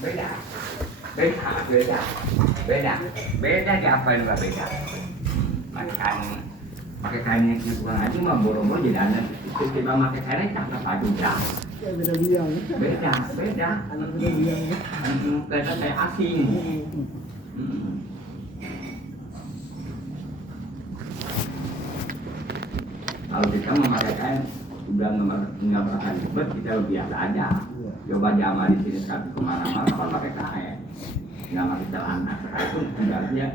beda beda beda beda beda diapain nggak beda pakai kainnya kurang aja mah boro-boro jadi anak itu kita pakai kainnya cakep aja udah beda biang beda beda beda kayak asing kalau kita memakai kain udah nggak pernah ribet kita biasa aja coba jamaah di sini sekarang kemana-mana kalau pakai kain nggak pakai celana sekalipun tinggalnya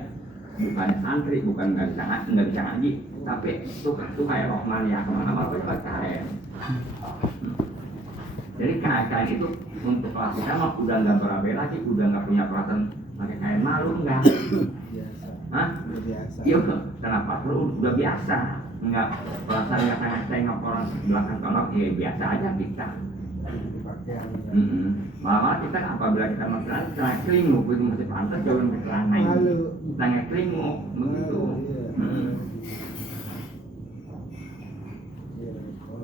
bukan santri bukan nggak bisa ngaji tapi tuh kayak Rohman ya kemana-mana pakai kain jadi kain itu untuk kelas kita mah udah nggak berabe lagi udah nggak punya perasaan pakai kain malu nggak hah iya kenapa perlu udah biasa nggak perasaan nggak tengok orang belakang tolong ya biasa aja kita malah kita apabila kita makan celana kelinguk itu masih pantas jauh lebih celana celana kelinguk begitu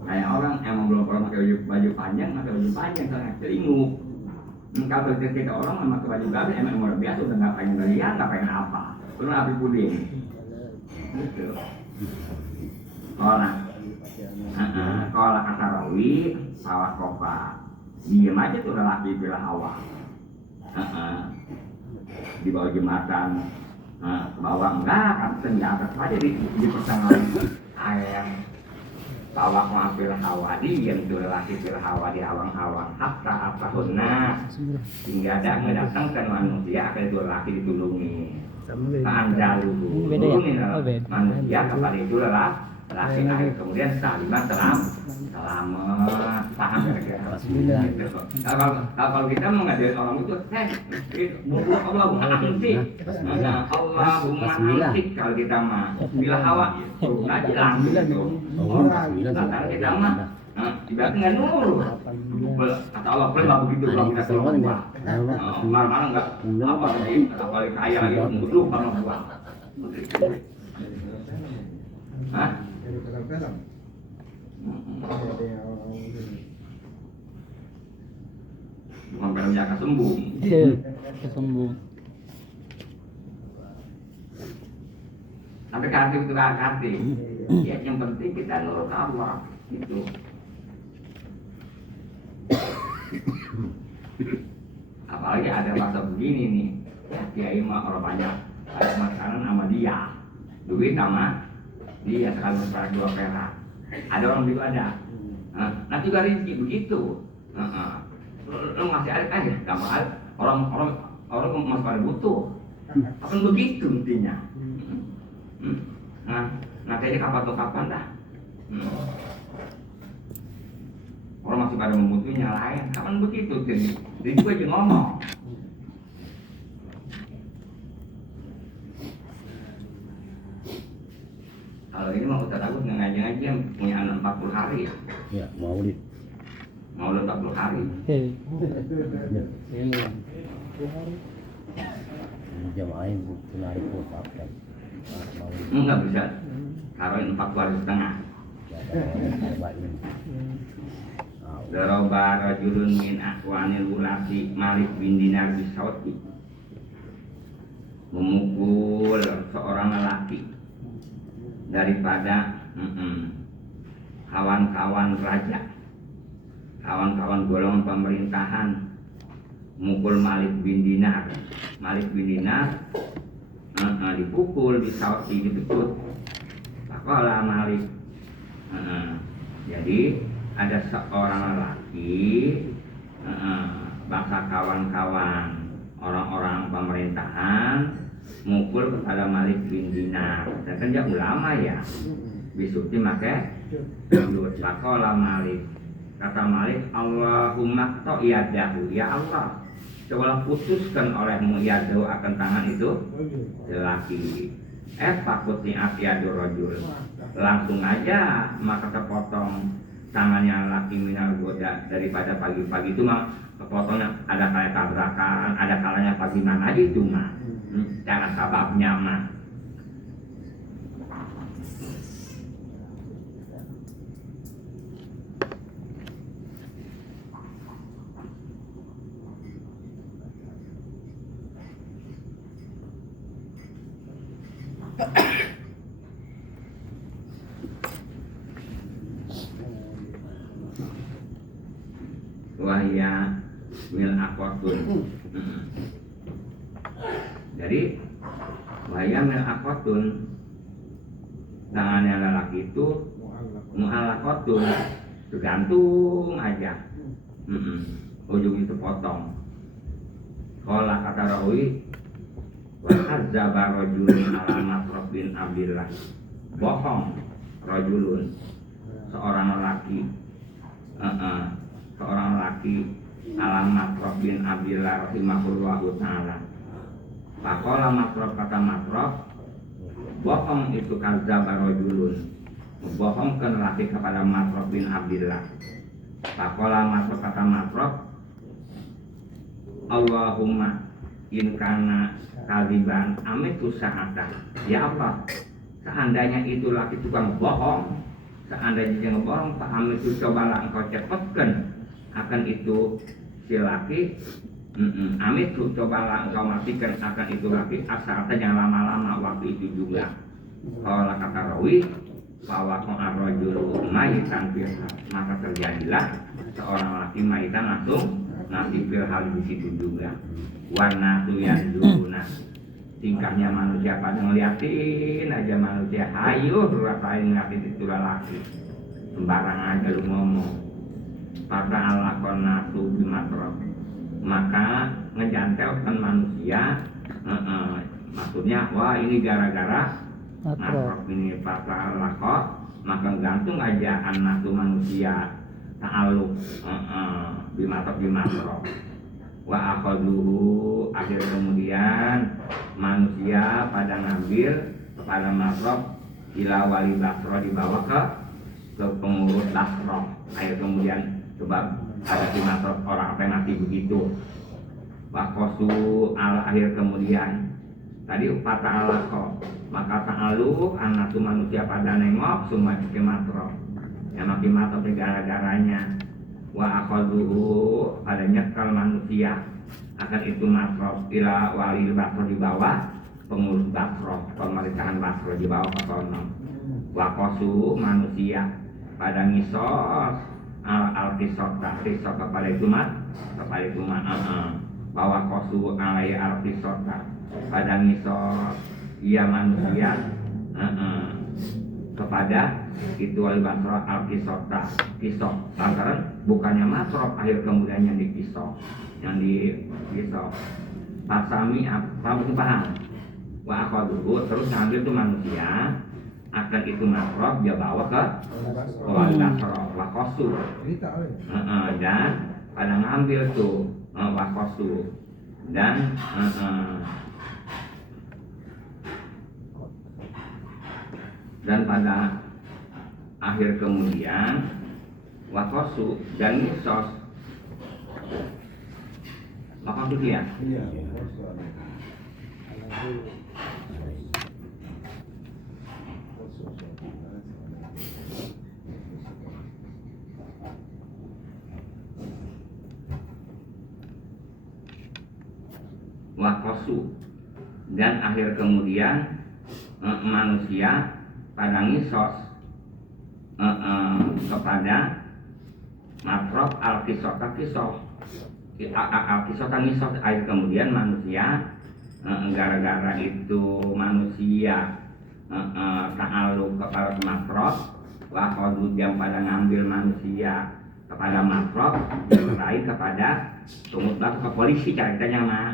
kayak orang emang belum pernah pakai baju panjang celana kelinguk kalau kita orang memakai baju gamis emang udah biasa udah nggak pengen lihat nggak pengen apa belum api puding gitu kalau kata Rawi sawah kopa diem aja tuh lelaki bila hawa di bawah jembatan ke bawah enggak kan senjata aja di pertengahan air sawah bila hawa diem tuh lelaki bila hawa di awang-awang hatta hunna hingga ada mendatangkan manusia akan itu lelaki ditulungi Andaluhu turunin manusia kepada itu lelaki kemudian salimat selamat paham kira-kira kalau kita mengajarin orang itu Allahumma antik kalau kita mah bila hawa aja langsung itu lantaran kita mah ibaratnya nggak nurut kata Allah boleh begitu kalau kita tolong marah-marah nggak apalagi kaya lagi musuh kalau buang hah? Bukan film jaka sembung. Sembung. Sampai kartu itu kartu. Ya yang penting kita nurut Allah itu. Apalagi ada masa begini nih. Ya kiai mah orang banyak ada makanan sama dia, duit sama dia sekarang per 2 perak. Ada orang juga ada. Nah juga rezeki begitu. Lo masih ada aja, gampang orang masih pada butuh. Akan begitu intinya. Nah kayaknya kapan dah. Orang masih pada membutuhnya lain. Kapan begitu? Jadi gue aja ngomong. Kalau ini mau Ustaz Agus ngaji-ngaji yang punya anak 40 hari ya? Ya, maulid 40 hari. Jamaah yang hari apa? Enggak bisa. Taruhin 40 hari setengah. Daroba rajulun min akwanil ulati Malik bin Dinar bisawti memukul seorang lelaki daripada kawan-kawan raja, kawan-kawan golongan pemerintahan mukul Malik bin Dinar. Malik bin Dinar dipukul, disauti, dipekut. Pakola Malik. Jadi ada seorang lelaki bangsa kawan-kawan orang-orang pemerintahan mukul kepada Malik bin Dinar. Dan kan dia ulama ya, bisuti make duit. Pakola Malik, kata Malik, Allahumma to'iyadahu, ya Allah, cobalah putuskan olehmu yadahu akan tangan itu lelaki. Takut ni'afiyadu rajul, langsung aja maka kepotong tangannya lelaki minal goda. Daripada pagi-pagi itu mah kepotongnya ada kayak tabrakan, ada kalanya pagi mana aja itu mah. Cara sababnya mah Wahya mil akotun. Jadi wahya mil akotun, tangannya lelaki itu mu'alakotun, tergantung aja. Ujung itu potong. Kalau kata rawi, wa kadzdzaba rajulun ala Masraf bin Abdillah. Bohong rajulun, seorang lelaki. Seorang lelaki ala Masraf bin Abdillah rahimahullahu ta'ala. Faqala Masraf, kata Masraf, bohong itu kadzdzaba rajulun, membohongkan lelaki kepada Masraf bin Abdillah. Faqala Masraf, kata Masraf, Allahumma in kana kadziban amitu sa'ata. Ya Allah, seandainya itu laki tukang bohong, seandainya dia ngebohong, Pak Amitu cobalah engkau cepatkan akan itu si laki. Amitu cobalah engkau matikan akan itu laki, asalkan yang lama-lama waktu itu juga. Kalau kata rawi, bahwa rajulu mayitan firha, maka terjadilah seorang laki mayitan langsung nanti firha di situ juga. Warna tu yang dulu, tingkahnya manusia pada ngeliatin aja manusia, hayu rasain ngeliatin itu lelaki, sembarang aja lu ngomong. Pada Allah konatu bimatrok, maka ngejantelkan manusia. Maksudnya wah ini gara-gara matrok ini pada Allah kok, maka gantung aja anak tuh manusia ta'aluk bimatrok. Wa akhaduhu, akhir kemudian manusia pada ngambil kepada Masraf ila wali Basra, dibawa ke pengurus Basra. Akhir kemudian sebab ada di Masraf orang apa yang mati begitu. Wa qasu al, akhir kemudian tadi upata Allah kok, maka ta'aluk anak tuh manusia pada nengok semua ke Masraf. Yang mati Masraf gara-garanya. Wa akhaduhu, pada nyekal manusia akan itu Masraf ila wali Basra, di bawah pengurus Basra, pemerintahan Basra, di bawah kotonom. Wa qasu, manusia pada ngisos al-qisota, qisot kepada itu bahwa qasu alai al-qisota, pada ngisos ia manusia kepada itu wali Basra al-qisota, kisah lantaran bukannya Masraf akhir kemudian yang dikisah, pasami apa paham. Wa akhaduhu, terus ngambil tuh manusia akan itu Masraf, dia bawa ke wali Basra. Wa qasu, dan pada ngambil tuh wa qasu, dan pada akhir kemudian wakosu dan nisos. Maka itu ya. Wakosu dan akhir kemudian manusia pada nisos kepada Masraf al-qisota, al-qisota nisos. Akhir kemudian manusia gara-gara itu manusia ta'aluk kepada Masraf, wakodu yang pada ngambil manusia kepada Masraf, diserai kepada tumutlah ke polisi ceritanya mah.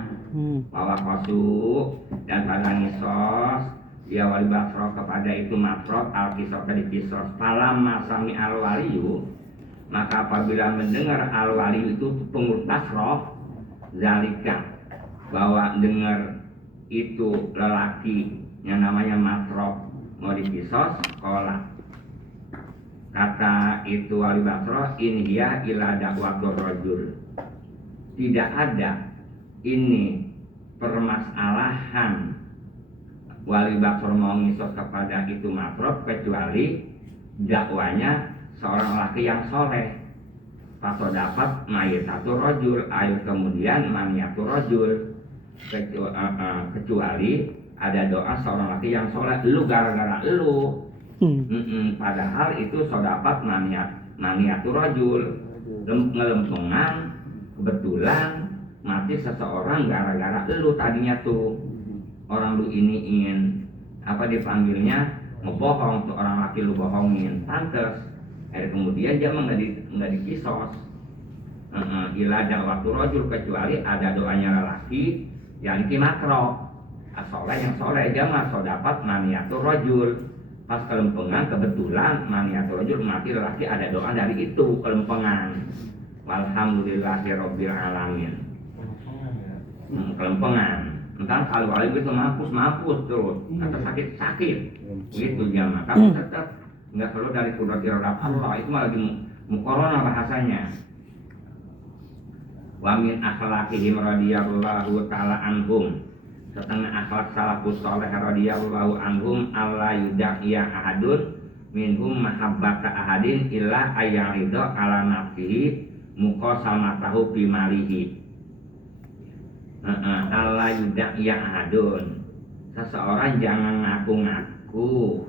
Wakodu dan pada nisos dia wali Basra kepada itu Masraf al-qisota, di kisos. Falam masami al-waliyu, maka apabila mendengar al-wali itu pengurus Basra, zalika, bahwa dengar itu lelaki yang namanya Masraf mau dikisos, kola, kata itu wali Basra, in hiya ila dakwatur rajul, tidak ada ini permasalahan wali Basra mau ngisos kepada itu Masraf kecuali dakwanya seorang laki yang soleh. Paso dapat mayitatu rajul, air kemudian maniatu rajul, kecuali ada doa seorang laki yang soleh, lu gara-gara lu. Padahal itu sodapat maniatur rajul, ngelempengan kebetulan mati seseorang gara-gara lu tadinya tuh. Orang lu iniin apa dipanggilnya ngebohong tuh, orang laki lu bohongin, pantes. Kemudian dia nggak dikisos. Ila waktu rojul, kecuali ada doanya lelaki yang makro soleh, yang soleh jama sodapat maniatur rojul. Pas kelempengan kebetulan maniatur rojul mati lelaki, ada doa dari itu kelempengan. Walhamdulillahirabbil alamin. Kelempengan. Entah kalau itu mampus terus atau sakit gitu jama. Kamu tetap nggak perlu dari kudrat iradat Allah, itu malah lagi mukorona bahasanya. Wa min akhlaqihim radhiyallahu ta'ala anhum, setengah akhlak salafus saleh radhiyallahu anhum alla yudaiya ahadun minhum mahabbata ahadin illa ayyarido ala nafsihi muqasamatahu bi malihi. Alla yudaiya ahadun, seseorang jangan ngaku-ngaku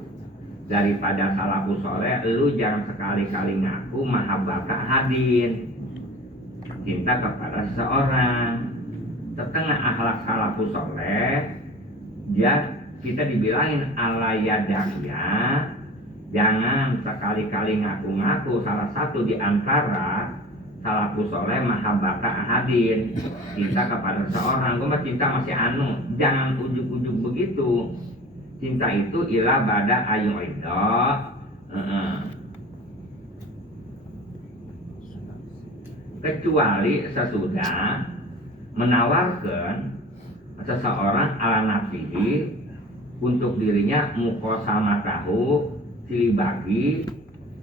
daripada salafus saleh, lu jangan sekali-kali ngaku mahabbata ahadin, cinta kepada seseorang. Setengah akhlak salafus saleh, dia kita dibilangin ala yadahya, jangan sekali-kali ngaku-ngaku salah satu di antara salafus saleh mahabbata ahadin, cinta kepada seseorang. Gue mah cinta masih jangan ujuk-ujuk begitu. Cinta itu ila bada ayu ridho, kecuali sesudah menawarkan seseorang ala nafsihi untuk dirinya muqasamatahu, silih bagi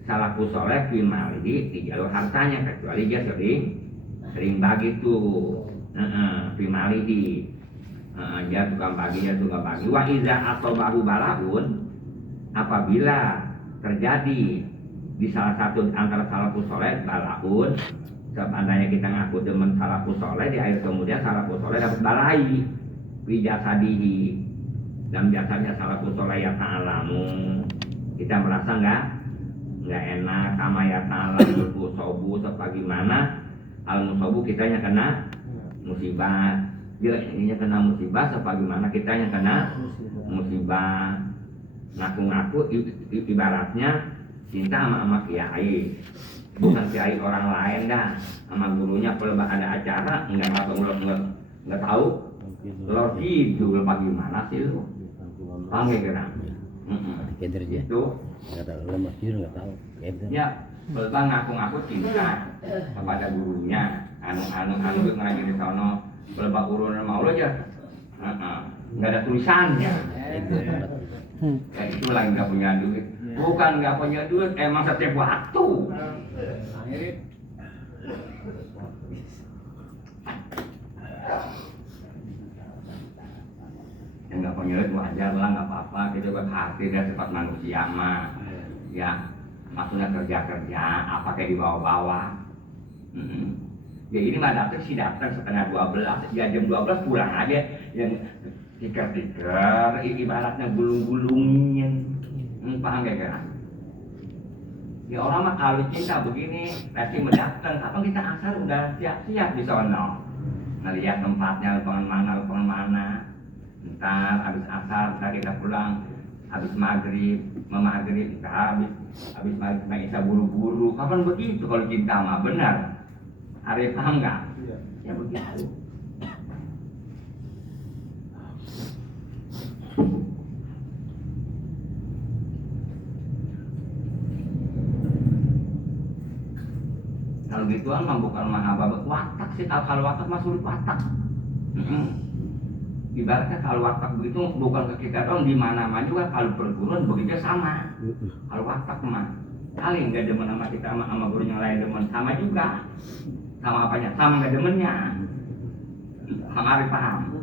salafus saleh fi malihi, di jalur hartanya, kecuali dia sering bagi tuh fi malihi, dia tukang bagi. Wa iza asobahu balaun, apabila terjadi di salah satu antara salafus saleh balaun, seandainya kita ngaku demen salafus saleh, di akhir kemudian salafus saleh dapat balai wijasadihi, dan jasanya salafus saleh ya ta'alamu, kita merasa nggak enak sama ya ta'alamu musobu, sebagaimana al musobu kitanya kena musibah, dia ininya kena musibah sebagaimana kitanya kena musibah. Ngaku-ngaku ibaratnya cinta sama kiai, bukan kiai orang lain dah, sama gurunya. Kalau ada acara nggak tahu lo tidur bagaimana sih lu, panggil kena keder dia itu nggak tahu, lemah tidur nggak tahu keder ya. Kalau ngaku-ngaku cinta kepada gurunya, anu ngerajin di sono, kalau urun mau lo aja nggak ada tulisannya. Ya itu lagi nggak punya duit, bukan nggak punya duit, emang setiap waktu. Yang nggak punya duit wajar lah, nggak apa-apa, kita buat hati dan sifat manusia mah. Ya maksudnya kerja apa kayak dibawa-bawa. Ya ini mah datang setengah 12, ya jam 12 pulang aja. Yang tikar-tikar ibaratnya gulung-gulungin, paham gak kan? Ya orang mah kalau cinta begini pasti mendatang, apa kita asal udah siap-siap di sono, ngeliat tempatnya lepangan mana. Ntar habis asar kita pulang, habis maghrib kita habis maghrib kita isya buru-buru. Kapan begitu kalau cinta mah, benar? Arif paham nggak? Ya begitu. Kalau gituan mah bukan mahabbah watak sih. Kalau watak mah sulit watak. Ibaratnya kalau watak begitu bukan ke kita dong, di mana-mana juga kalau perguruan begitu sama. Kalau watak mah kali nggak demen sama kita, sama guru yang lain demen sama juga. Sama apanya? Sama nggak demennya. Sama Arif paham.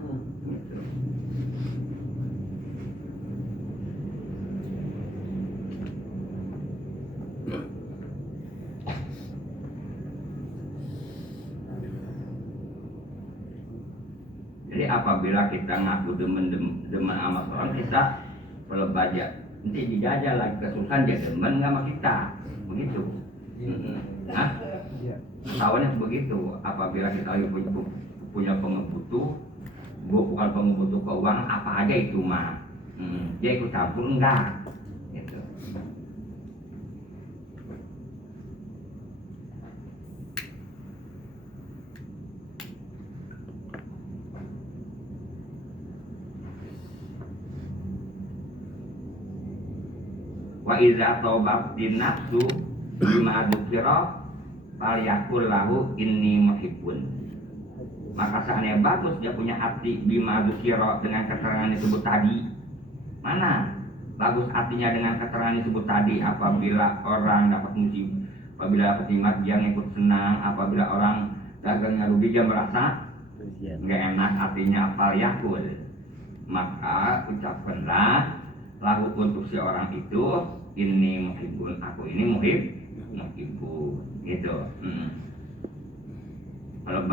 Jadi apabila kita ngaku demen sama orang, kita kalau baca nanti dijajah lagi kesusahan dia demen sama kita, begitu. Nah, tahunya begitu. Apabila kita punya pengebutuh, bukan pengebutuh keuangan apa aja itu mah, dia ikut campur enggak, gitu. Wa iza taubatin nafsu bima dzukira falyakul lahu inni muhibbun. Maka seandainya bagus dia punya hati bima dzukira dengan keterangan disebut tadi. Mana? Bagus artinya dengan keterangan disebut tadi, apabila orang dapat musibah, apabila dapat nikmat dia ngikut senang, apabila orang dagangnya rugi dia merasa enggak enak, artinya falyakul. Maka ucapkanlah lahu untuk si orang itu, ini muhibbun, aku ini muhibbun, gitu. Kalau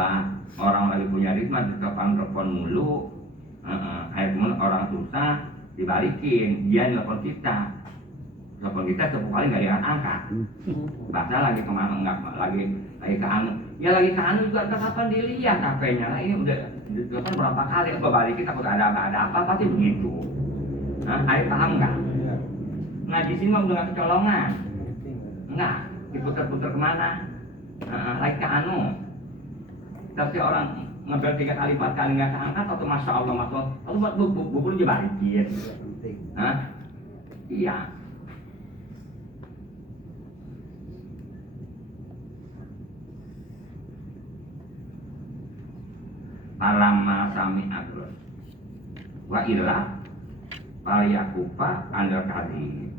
orang lagi punya nikmat telepon mulu, akhirnya orang susah dibalikin, dia telepon kita 10 kali nggak diangkat. Bahasa lagi kemana enggak, lagi ke anu, ya lagi ke anu juga kapan dilihat HP-nya, ini udah telepon berapa kali, aku balikin takut ada apa pasti begitu. Ayo paham nggak? Nah di sini mah udah nggak kecolongan, nggak diputer-puter kemana, lagi ke anu. Tapi orang ngebel 3 kali 4 kali nggak keangkat, atau masya Allah atau buat bubur aja balikin. Iya. Alama sami agrod wa illa falyakufa andal kali.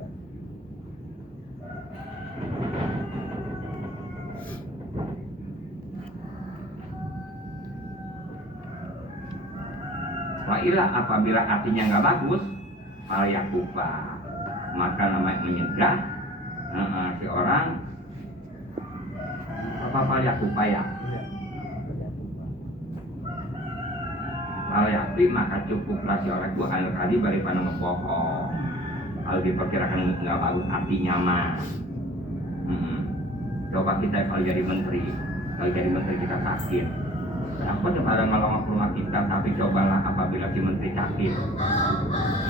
Wa illa apabila artinya nggak bagus, falyakufa, maka namanya menyegah si orang apa falyakufa ya. Kalau yakti maka cukuplah si orang itu al kali daripada membohong. Kalau diperkirakan nggak bagus artinya mah. Coba kita kalau jadi menteri kita sakit. Apa daripada ngelongok rumah kita, tapi cobalah apabila si menteri sakit,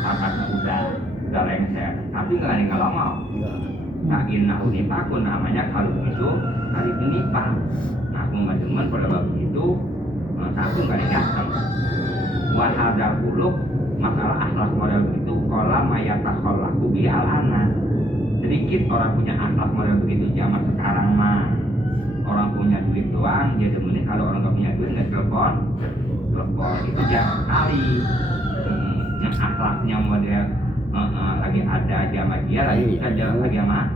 angkatnya udah lengser, tapi nggak ada ngelongok. Nah innahu nifakun namanya kalau itu kali penipah. Nah aku nggak demen pada waktu itu satu nggak datang. Wahadal buluk masalah akhlak model begitu kolam mayatakholaku bi'alana. Sedikit orang punya akhlak model begitu zaman sekarang mah. Orang punya duit doang, dia demennya kalau orang gak punya duit nggak telepon itu jarang sekali. Yang akhlaknya model lagi ada sama dia, lagi bisa jalan lagi sama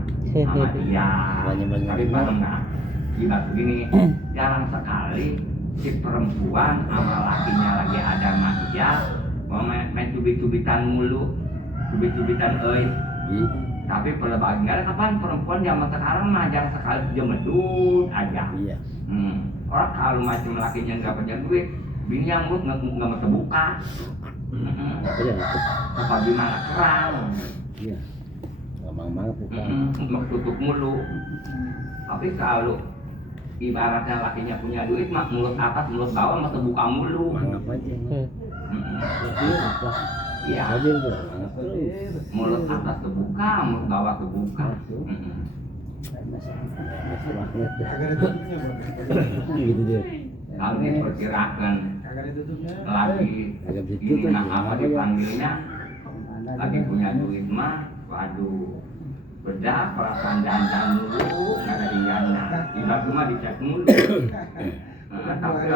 dia. Tapi paham nggak? Ibarat begini, jarang sekali si perempuan sama lakinya lagi ada sama dia mau main cubit-cubitan mulu, cubit-cubitan tapi pada bagian kapan perempuan zaman sekarang mah jarang sekali dia medut aja. Orang kalau macam lakinya nggak punya duit, bini yang mulut nggak mau terbuka. Apa gimana kerang? Iya. Gampang buka. Mau tutup mulu. Tapi kalau ibaratnya lakinya punya duit mah mulut atas mulut bawah mah terbuka mulu. Mangap aja. Iya. Mulut atas terbuka, mulut bawah terbuka. Gitu dia. Kalau diperkirakan lagi ini apa dipanggilnya lagi punya duit mah, waduh, beda perasaan dandan mulu, nggak ada diana, ibarat cuma dicek mulu. Tapi